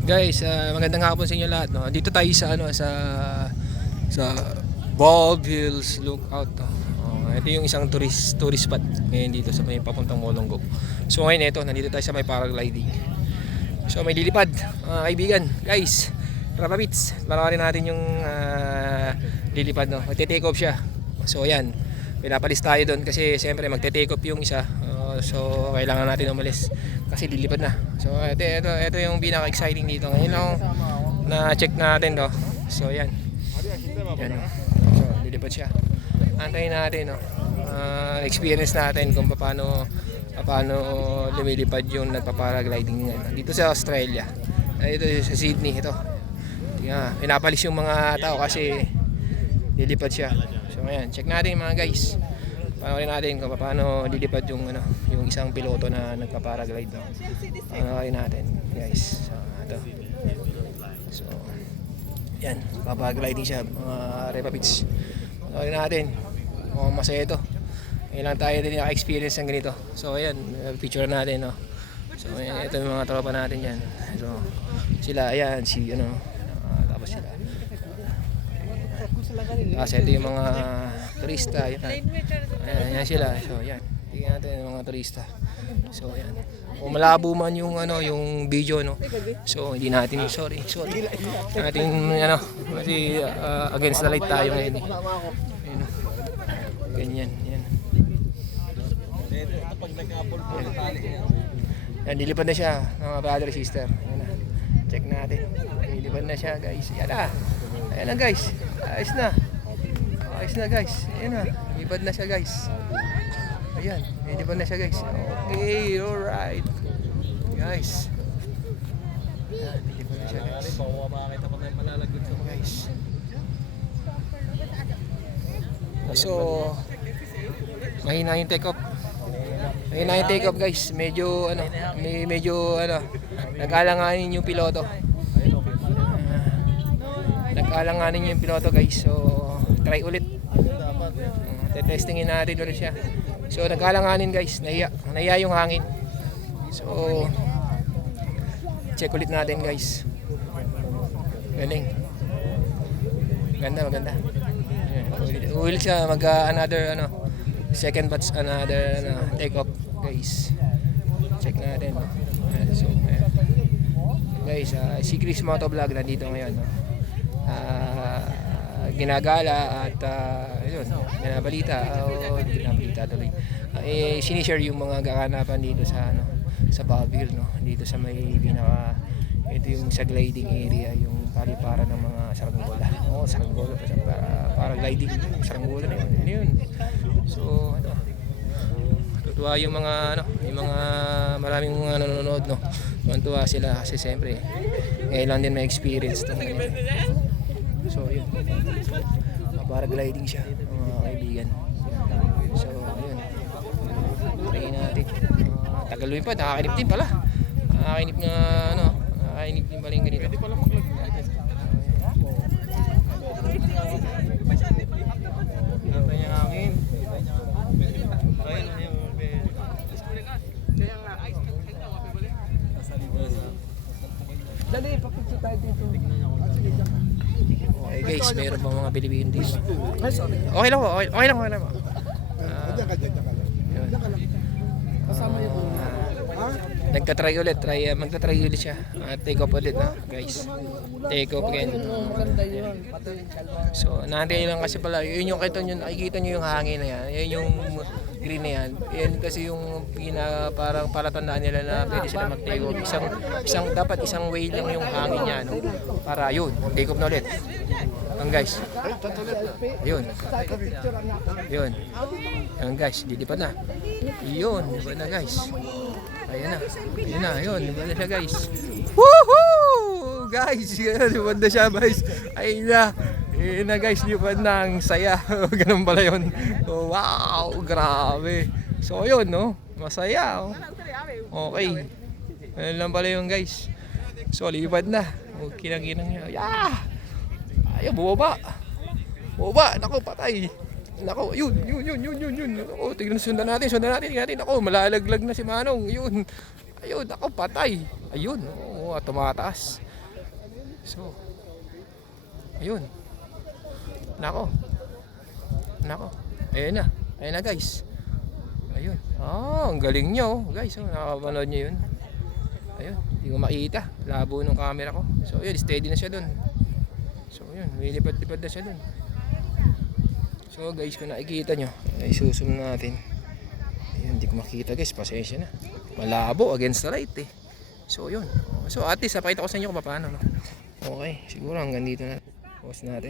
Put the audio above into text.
Guys, magandang hapon sa inyo lahat, no. Dito tayo sa sa Bald Hills Lookout, no. Ito yung isang tourist spot ngayon dito sa may papuntang Molongo. So ngayon ito, nandito tayo sa may paragliding. So may lilipad, mga kaibigan. Guys, Rapapits, panoorin natin yung lilipad, no. Magte-take off siya. So ayan, pinapalis tayo doon kasi siyempre magte-take off yung isa. So kailangan natin umalis kasi lilipad na. So ito yung pinaka-exciting dito. Ngayon lang na-check natin to. So yan. Yan. So lilipad siya. Antayin natin, no. Experience natin kung paano lumilipad yung nagpa-paragliding ngayon. Dito sa Australia. Dito sa Sydney ito. Tingnan, pinapalis yung mga tao kasi lilipad siya. So ayan, check natin mga guys. Panoorin natin kung paano lilipad yung yung isang piloto na nagpa-paraglide, no. Panoorin natin, guys. So ito. So yan, papagliding siya, mga Repapits. Panoorin natin. Masaya ito. Ngayon tayo din naka-experience ng ganito. So ayan, picture natin, no. So ayan, ito yung mga tropa natin yan. So sila, ayan, tapos sila. Kasi ito yung mga turista, yan. Ayan sila. So yan. Tingnan natin yung mga turista. So yan. Kung malabo man yung yung video, no. So hindi natin, sorry. Natin kasi against the light tayo ngayon. Ayun. Ganyan, yan. Yan, dilipad na siya, mga brother sister. Yan na. Check natin. Dilipad na siya, guys. Yan na. Ayan na, guys. Ayos na. Ayos na, guys. Ayan na. Dilipad na siya, guys. Ayan. Dilipad na siya, guys. Okay, alright. Guys. Ayan, dilipad na siya, guys. Guys. So, mahina yung take off. Mahina yung take off, guys. Medyo nag-alanganin yung piloto. Nag-alanganin yung piloto, guys. So, try ulit. Testingin natin ulit siya. So, nag-alanganin, guys. Nahiya yung hangin. So, check ulit natin, guys. Galing. Maganda. Ulit siya another second batch, another take off, guys. Check natin, no? So guys, si Chris Motovlog nandito ngayon, no? Ginagala at yun, binabalita tuloy. Sinishare yung mga gaganapan dito sa Bald Hills, no? Dito sa may ito yung sa gliding area, yung paliparan ng mga saranggola. Saranggola para gliding, saranggola na yun. So tutuwa yung mga maraming mga nanonood, no. Tuwa sila kasi siyempre ngayon lang din may experience tong ganito. So yun. Para gliding siya, mga kaibigan. So yun. Try natin. Tagal pa, nakakinip din pala. Nakakinip nga nakakinip din pala yung ganito. Pwede pala mag-vlog. Nantay niya hangin. Ayun na yung kaya nga dali, papicture tayo dito. Okay guys, mayroon pa mga Pilipino dito. Okay lang po. Kasama yung magta-try ulit siya. Take off ulit, na guys. Take off again. So naantay lang kasi pala, yun yung nakikita nyo yung hangin na yan. Yan yung green na yan. Yan kasi yung parang palatandaan nila na pwede sila mag-take off. Dapat isang way lang yung hangin niya, no? Para yun, take off na ulit. Guys. Yun. Yun guys, lilipad na. Yun, lilipad na guys. Ayan na, lilipad na siya guys. Woohoo! Guys, lilipad na siya guys. Ayun na guys, lilipad na, ang saya. Ganun pala yun. Oh, wow, grabe. So yun, no? Masaya, oh. Okay. Ayun lang pala yun guys. So lilipad na. Kinang-kinang niya. Yeah! Ayaw, bumaba. Naku, patay. Naku, yun. Naku, sundan natin. Naku, malalaglag na si Manong. Yun. Ayun, naku, patay. Ayun, tumataas. So, ayun. Nako. Nako. Ayun na. Ayun na guys. Ayun. Ang galing nyo guys. Nakapanood nyo yun. Ayun. Hindi ko makita. Labo ng camera ko. So, ayun. Steady na siya dun. So, ayun. Lilipad-lipad na siya dun. So, guys, kung nakikita nyo, ay susum natin. Ayun. Hindi ko makita guys. Pasensya na. Malabo against the light eh. So, yun. So, at least, napakita ko sa inyo kung paano. No? Okay. Siguro hanggang dito na. Pause natin.